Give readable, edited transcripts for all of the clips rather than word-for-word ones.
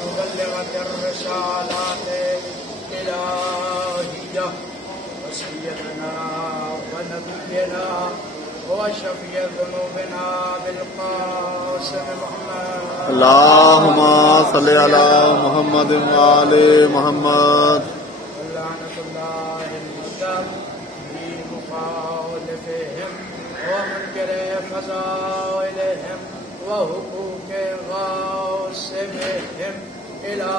مبلغة الرسالات الإلهية وسيدنا ونبينا وشفيع ذنوبنا بالقاسم محمد. اللهم صل على محمد وآل محمد. لعنة الله المقدم في مخالفهم ومنكر فضائلهم وحقوق غاصبهم إلى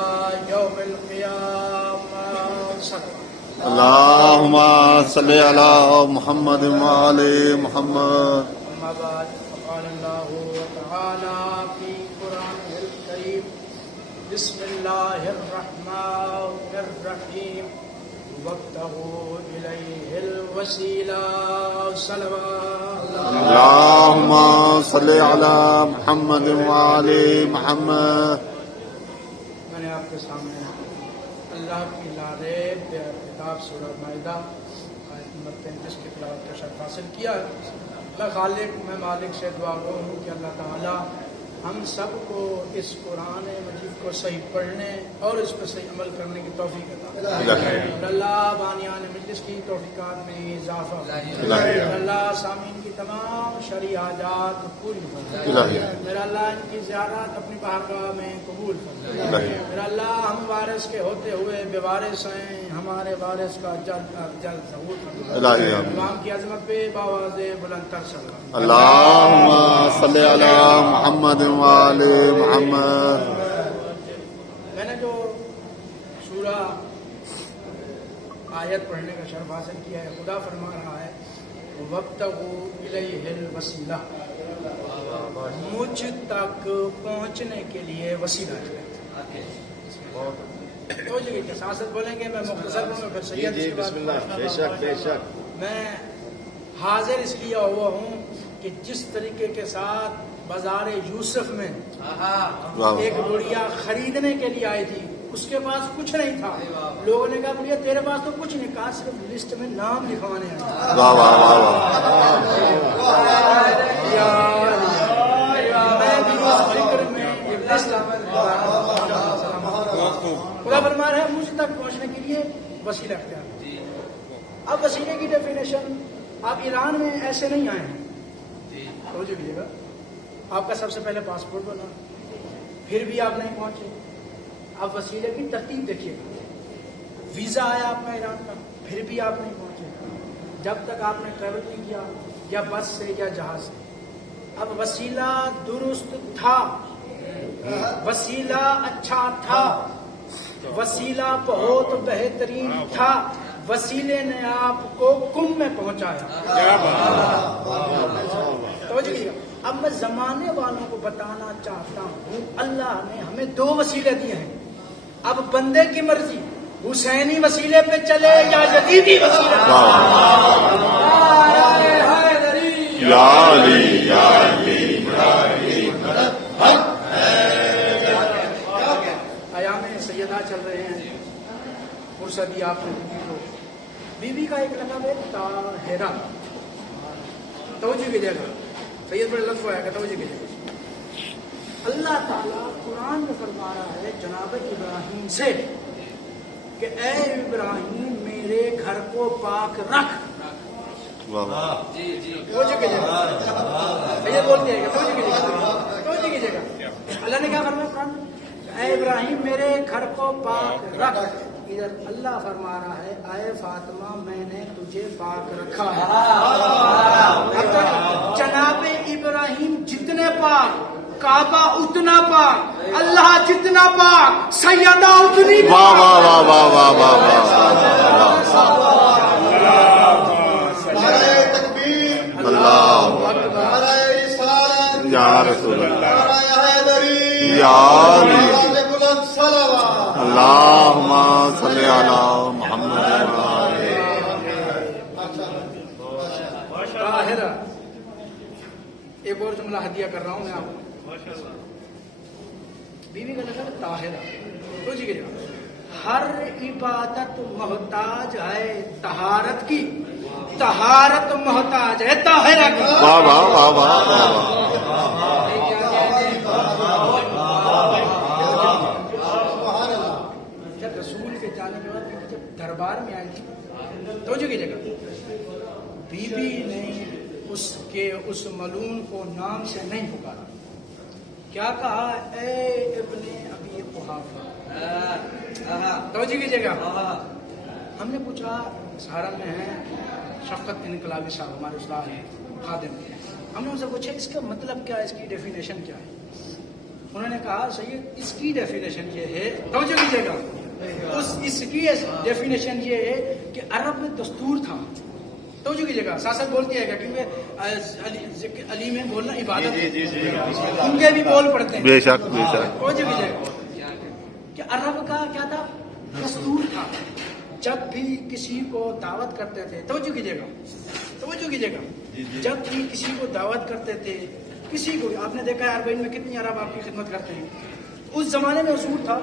يوم القيامة. اللهم صل على محمد وآل محمد. أما بعد فقال الله تعالى في قرآنه الكريم بسم الله الرحمن الرحيم وابتغوا إليه الوسيلة صلوات. اللهم صل على محمد وآل محمد. میں نے آپ کے سامنے اللہ کی لارب کتاب سورہ مائدہ آیت نمبر 33 کی تلاوت کا شرف حاصل کیا ہے. میں مالک سے دعا گو ہوں کہ اللہ تعالی ہم سب کو اس قرآن مجید کو صحیح پڑھنے اور اس پر صحیح عمل کرنے کی توفیق عطا فرمائے. اللہ بانیان مجلس کی توفیقات میں اضافہ فرمائے. اللہ سامعین کی تمام شرعی حاجات پوری فرمائے. میرا اللہ ان کی زیارت اپنی بارگاہ میں قبول فرمائے. میرا اللہ ہم وارث کے ہوتے ہوئے بے وارث ہیں، ہمارے وارث کا جلد از جلد ظہور فرمائے. امام کی عظمت پہ باواز بلند تر صلوات. اللهم صل على محمد وآل محمد. میں نے جو سورہ آیت پڑھنے کا شرف حاصل کیا ہے، خدا فرما رہا ہے وَابْتَغُوا إِلَيْهِ الْوَسِيلَةَ، مجھ تک پہنچنے کے لیے وسیلہ چاہیے. تو جی سیاست بولیں گے، میں مختصر ہوں میں پھر سید کی بات. بے شک. میں حاضر اس لیے ہوا ہوں کہ جس طریقے کے ساتھ بازار یوسف میں ایک بڑھیا خریدنے کے لیے آئی تھی، اس کے پاس کچھ نہیں تھا. لوگوں نے کہا بڑھیا تیرے پاس تو کچھ نہیں، کہا صرف لسٹ میں نام لکھوانے آئے. واہ واہ واہ واہ. میں بھی اس فکر میں خدا فرما رہا ہے مجھ تک پہنچنے کے لیے وسیلہ اختیار. اب وسیلے کی ڈیفینیشن آپ ایران میں ایسے نہیں آئے ہیں. توجہ کیجیے گا، آپ کا سب سے پہلے پاسپورٹ بنا، پھر بھی آپ نہیں پہنچے. آپ وسیلے کی ترتیب دیکھیے گا. ویزا آیا آپ کا ایران کا، پھر بھی آپ نہیں پہنچے جب تک آپ نے ٹریول نہیں کیا، یا بس سے یا جہاز سے. اب وسیلہ درست تھا، وسیلہ اچھا تھا، وسیلہ بہت بہترین تھا، وسیلے نے آپ کو کم میں پہنچایا. اب میں زمانے والوں کو بتانا چاہتا ہوں اللہ نے ہمیں 2 وسیلے دیے ہیں. اب بندے کی مرضی حسینی وسیلے پہ چلے یا یزیدی وسیلے پہ. ایام سیدہ چل رہے ہیں، فرصتی آپ نے بی بی کا ایک لقب ہے طاہرہ. توجہ کیجیے گا، سید بڑے لطف آیا کہ توجہ کیجیے گا. اللہ تعالیٰ قرآن میں فرما رہا ہے جناب ابراہیم سے کہ اے ابراہیم میرے گھر کو پاک رکھ. توجہ کیجیے گا، یہ بولتے ہیں کہ توجہ کیجیے گا. اللہ نے کیا فرمایا قرآن میں؟ اے ابراہیم میرے گھر کو پاک رکھ. ادھر اللہ فرما رہا ہے اے فاطمہ میں نے تجھے پاک رکھا ہے. جناب ابراہیم جتنے پاک، کعبہ اتنا پاک، اللہ جتنا پاک، سیدہ اتنی پاک. واہ واہ واہ واہ واہ واہ واہ. اللہ یا رسول اللہ یا علی. اللہم صل علی محمد. طاہرہ. ایک اور جملہ ہدیہ کر رہا ہوں میں آپ کو. بیوی کا لقب طاہرہ. سوچیے کہ ہر عبادت محتاج ہے طہارت کی، طہارت محتاج ہے طاہرہ کی. واہ واہ واہ واہ واہ. دربار میں آئی تھی، توجہ کیجیے گا، بی بی نے اس ملعون کو نام سے نہیں پکارا، کیا کہا؟ اے ابن ابی قحافہ. توجہ کیجیے گا. ہم نے پوچھا، سہارن میں ہیں شفقت انقلابی صاحب، ہمارے استاد ہیں، خادم ہیں، ہم نے ان سے پوچھا اس کا مطلب کیا ہے، اس کی ڈیفینیشن کیا ہے؟ انہوں نے کہا سید اس کی ڈیفینیشن یہ ہے، توجہ کیجیے گا، اس کی ڈیفینیشن یہ ہے کہ عرب میں دستور تھا. توجہ کیجیے گا، سیاست بولتی ہے کیا؟ کیونکہ علی میں بولنا عبادت ہے، ان کے بھی بول پڑتے ہیں. بے شک بے شک. توجہ کیجیے گا کہ عرب کا کیا تھا؟ دستور تھا. جب بھی کسی کو دعوت کرتے تھے، توجہ کیجیے گا، توجہ کیجیے گا، جب بھی کسی کو دعوت کرتے تھے، کسی کو، آپ نے دیکھا ہے اربعین میں کتنی عرب آپ کی خدمت کرتے ہیں. اس زمانے میں اصول تھا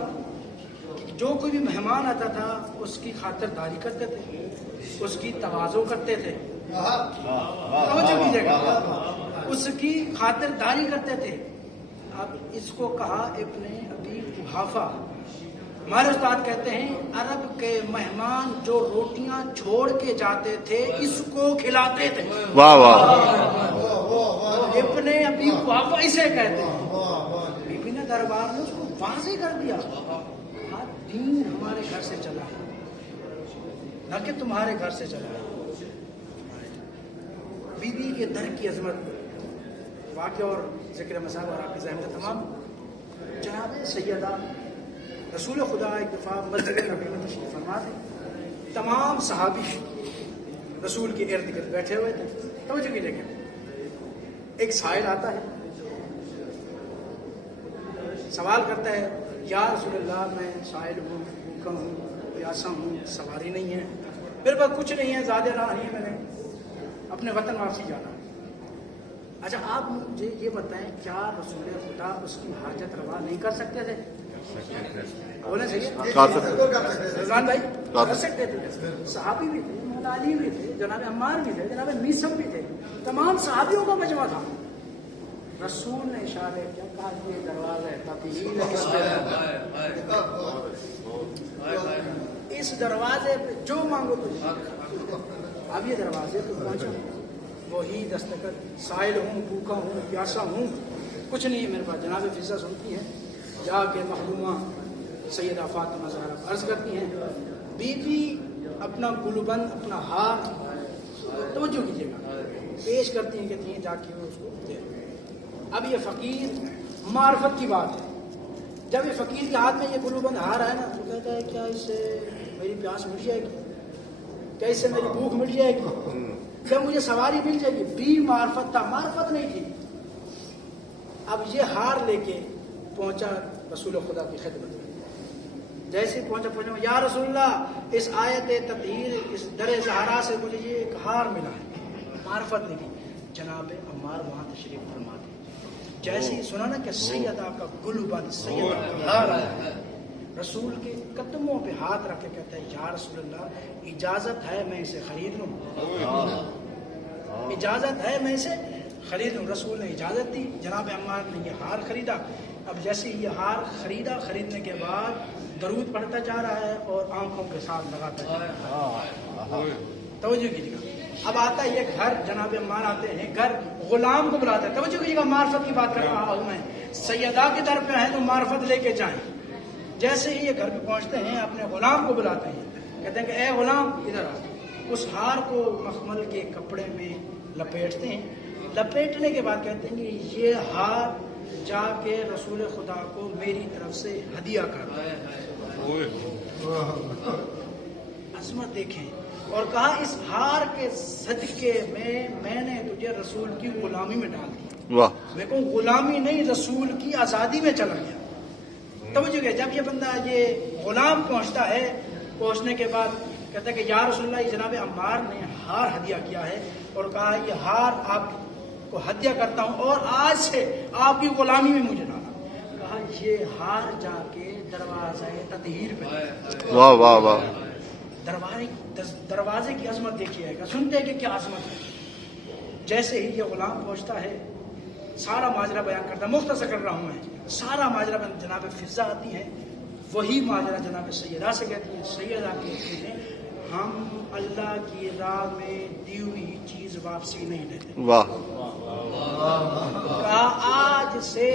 جو کوئی بھی مہمان آتا تھا اس کی خاطرداری کرتے تھے، اس کی تواضع کرتے تھے. توجہ کیجیے گا، اس کی خاطرداری کرتے تھے. اب اس کو کہا ابن ابی قحافہ. ہمارے استاد کہتے ہیں عرب کے مہمان جو روٹیاں چھوڑ کے جاتے تھے اس کو کھلاتے تھے. واہ واہ. ابن ابی قحافہ اسے کہتے ہیں. بی بی نے دربار میں اس کو واضح کر دیا، ہاں دین ہمارے گھر سے چلا ہے، نہ کہ تمہارے گھر سے چلا ہے. بی بی کے در کی عظمت، واقعہ اور ذکر مسائل اور آپ کی ذہن میں تمام. جناب سیدہ رسول خدا ایک دفعہ مسجد نبی میں تشریف فرما تھے، تمام صحابی رسول کے ارد گرد بیٹھے ہوئے تھے. توجہ کیجیے گا، ایک سائل آتا ہے، سوال کرتا ہے یا رسول اللہ میں سائل ہوں، بھوکا ہوں، پیاسا ہوں، سواری نہیں ہے، میرے پاس کچھ نہیں ہے، زیادہ راہ نہیں ہے، میں نے اپنے وطن واپسی جانا. اچھا آپ مجھے یہ بتائیں کیا رسول خدا اس کی حاجت روا نہیں کر سکتے تھے؟ بولے صحیح رضوان بھائی، کر سکتے تھے. صحابی بھی تھے، مولا علی بھی تھے، جناب عمار بھی تھے، جناب میثم بھی تھے، تمام صحابیوں کا مجمع تھا. رسول نے اشارے کیا، کہا یہ دروازہ ہے تطہیر ہے، اس دروازے پہ جو مانگو تو. اب یہ دروازے پہ پہنچا، وہی دستخط، سائل ہوں، بھوکا ہوں، پیاسا ہوں، کچھ نہیں ہے میرے پاس. جناب فضا سنتی ہیں، جا کے مخدومہ سیدہ فاطمہ زہرا عرض کرتی ہیں، بی بی اپنا گلبند، اپنا ہار، توجہ کیجیے گا، پیش کرتی ہیں، کہتی ہیں جا کے اس کو دے. اب یہ فقیر، معرفت کی بات ہے، جب یہ فقیر کے ہاتھ میں یہ گلوبند ہار ہے نا، تو کہتا ہے کیا اس سے میری پیاس مٹ جائے گی، کیا اس سے میری بھوک مٹ جائے گی، کیا مجھے سواری مل جائے گی. بھی معرفت تھا، معرفت نہیں تھی. اب یہ ہار لے کے پہنچا رسول خدا کی خدمت میں. جیسے پہنچا یا رسول اللہ اس آیت تطہیر، اس در زہرا سے مجھے یہ ایک ہار ملا ہے، معرفت نہیں تھی. جناب عمار وہاں تشریف فرما تھے. جیسے ہی سنا نا کہ سیدہ کا گلبند، سیدہ کا ہار ہے، رسول کے قدموں پہ ہاتھ رکھ کے کہتا ہے یا رسول اللہ اجازت ہے میں اسے خرید لوں، اجازت ہے میں اسے خرید لوں. رسول نے اجازت دی، جناب عمار نے یہ ہار خریدا. اب جیسے یہ ہار خریدا، خریدنے کے بعد درود پڑھتا جا رہا ہے اور آنکھوں کے ساتھ لگاتا جا رہا ہے. توجہ کیجیے گا. اب آتا ہے یہ گھر، جناب عمار آتے ہیں گھر، غلام کو بلاتا ہے. توجہ کیجیے گا، معرفت کی بات کر رہا ہوں میں. سیدہ کی طرف پہ ہیں تو معرفت لے کے جائیں. جیسے ہی یہ گھر پہ پہنچتے ہیں اپنے غلام کو بلاتے ہیں، کہتے ہیں کہ اے غلام ادھر آ. اس ہار کو مخمل کے کپڑے میں لپیٹتے ہیں. لپیٹنے کے بعد کہتے ہیں کہ یہ ہار جا کے رسول خدا کو میری طرف سے ہدیہ کر. عظمت دیکھیں. اور کہا اس ہار کے صدقے میں نے تجھے رسول کی غلامی میں ڈال دیا. میں کو غلامی نہیں، رسول کی آزادی میں چلا گیا. توجہ کہ جب یہ بندہ یہ غلام پہنچتا ہے، پہنچنے کے بعد کہتا ہے کہ یا رسول اللہ جناب عمار نے ہار ہدیہ کیا ہے اور کہا یہ ہار آپ کو ہدیہ کرتا ہوں اور آج سے آپ کی غلامی میں مجھے ڈالا. کہا یہ ہار جا کے دروازہ تطہیر پہ. واہ واہ واہ. دروازے کی عظمت دیکھیے گا، سنتے کہ کیا عظمت ہے. جیسے ہی یہ غلام پہنچتا ہے، سارا ماجرا بیان کرتا، مختصر کر رہا ہوں میں. سارا ماجرا جناب فضا آتی ہے، وہی ماجرا جناب سیدہ سے کہتی ہے. سیدہ کہتی ہیں ہم اللہ کی راہ میں دی ہوئی چیز واپسی نہیں لیتے. واہ. کہا آج سے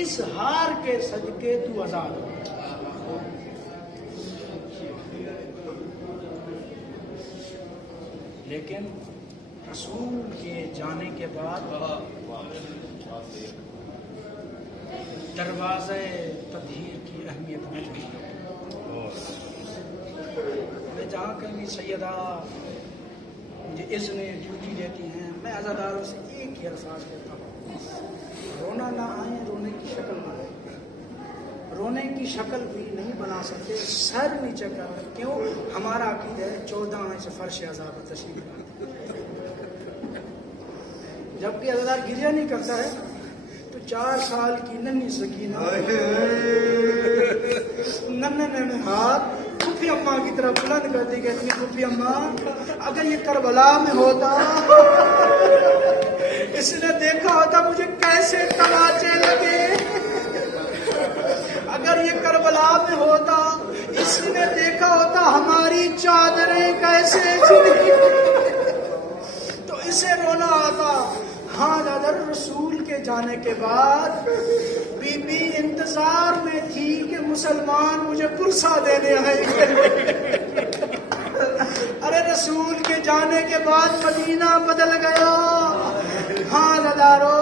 اس ہار کے صدقے تو آزاد ہو. لیکن رسول کے جانے کے بعد دروازے تطہیر کی اہمیت مل گئی. میں جہاں کہیں بھی سیدہ مجھے اذن ڈیوٹی دیتی ہیں، میں عزاداروں سے ایک ہی الفاظ کہتا ہوں، رونا نہ آئے، رونے کی شکل نہ آئے. رونے کی شکل بھی نہیں بنا سکتے، سر نیچے کر. کیوں؟ ہمارا عقیدہ ہے 14 سے فرش عذاب تشریف لاتے. جب بھی عزادار گریہ نہیں کرتا ہے تو 4 سال کی ننھی سکینہ ننھے ہاتھ پھوپھی اماں کی طرف بلند کرتی کہتی ہیں پھوپھی اماں اگر یہ کربلا میں ہوتا، اس نے دیکھا ہوتا مجھے کیسے تماچے لگے. اگر یہ کربلا میں ہوتا، اس نے دیکھا ہوتا ہماری چادریں کیسے چلی تو اسے رونا آتا. ہاں دادر رسول کے جانے کے بعد بی بی انتظار میں تھی کہ مسلمان مجھے پرسا دینے آئے. ارے رسول کے جانے کے بعد مدینہ بدل گیا. ہاں دادارو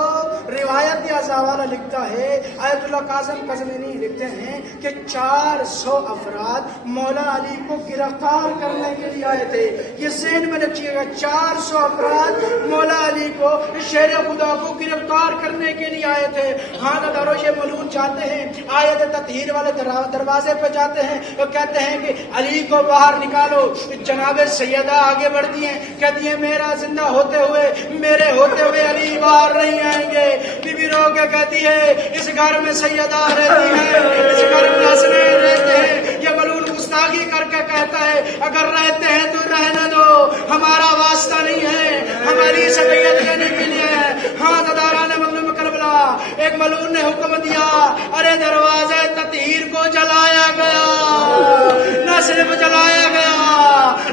روایت یا حوالہ لکھتا ہے، آیت اللہ قاسم قزوینی لکھتے ہیں کہ 400 افراد مولا علی کو گرفتار کرنے کے لیے آئے تھے. یہ ذہن میں رکھیے گا، 400 افراد مولا علی کو، شیر خدا کو گرفتار کرنے کے لیے آئے تھے. ہاں دادارو یہ ملعون جاتے ہیں، آیت تطہیر والے دروازے پہ جاتے ہیں اور کہتے ہیں کہ علی کو باہر نکالو. جناب سیدہ آگے بڑھتی ہیں، کہتی ہیں میرا زندہ ہوتے ہوئے، میرے ہوتے ہوئے علی باہر نہیں آئیں گے. بی بی رو کے کہتی ہے اس گھر میں سیدہ رہتی ہے، اس گھر میں حسنین رہتے ہیں. یہ ملعون گستاخی کر کے کہتا ہے اگر رہتے ہیں تو رہنے دو، ہمارا واسطہ نہیں ہے، ہماری سے بیعت لینے کے لیے. ہاں دداران مظلوم کربلا ایک ملعون نے حکم دیا، ارے دروازے تطہیر کو جلایا گیا، نہ صرف جلایا گیا،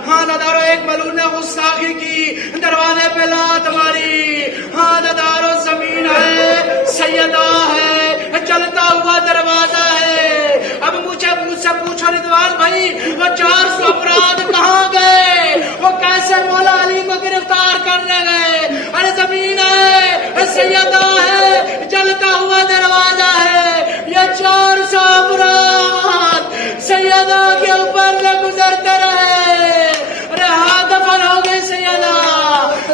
ہاں ددارو ایک ملعون نے گستاخی کی، دروازے پہ لات ماری. ہاں ددارو زمین ہے، سیدہ ہے، چلتا ہوا دروازہ ہے. اب مجھ سے پوچھو رضوان بھائی وہ 400 افراد کہاں گئے؟ وہ کیسے مولا علی کو گرفتار کرنے گئے؟ ارے زمین ہے، سیدہ ہے، چلتا ہوا دروازہ ہے. یہ 400 افراد سیدہ کے اوپر سے گزرتے رہے. ارے ہاتھ دفن ہو گئے سیدہ.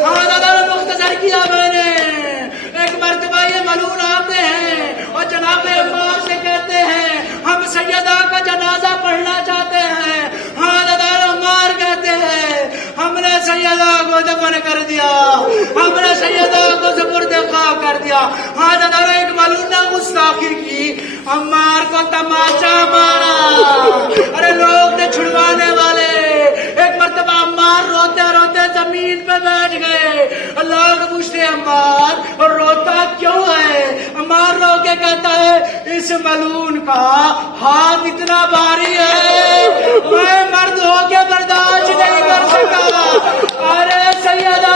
ہاں دادا مختصر کیا میں نے. ایک مرتبہ یہ ملعون آتے ہیں اور جناب عمار سے کہتے ہیں ہم سیدہ کا جنازہ پڑھنا چاہتے ہیں. ہاں دادا عمار کہتے ہیں ہم نے سیدہ کو دفن کر دیا، ہم نے سیدہ کو سپرد خاک کر دیا. ہاں دادا ایک ملعون نے گستاخی کی، عمار کو تماچا مارا. ارے لوگ نے چھڑوانے والے. ایک مرتبہ عمار روتے روتے زمین پہ بیٹھ گئے. اللہ کو پوچھتے عمار اور روتا کیوں ہے؟ عمار رو کے کہتا ہے اس ملعون کا ہاتھ اتنا بھاری ہے میں مرد ہو کے برداشت نہیں کر سکا. ارے سیدہ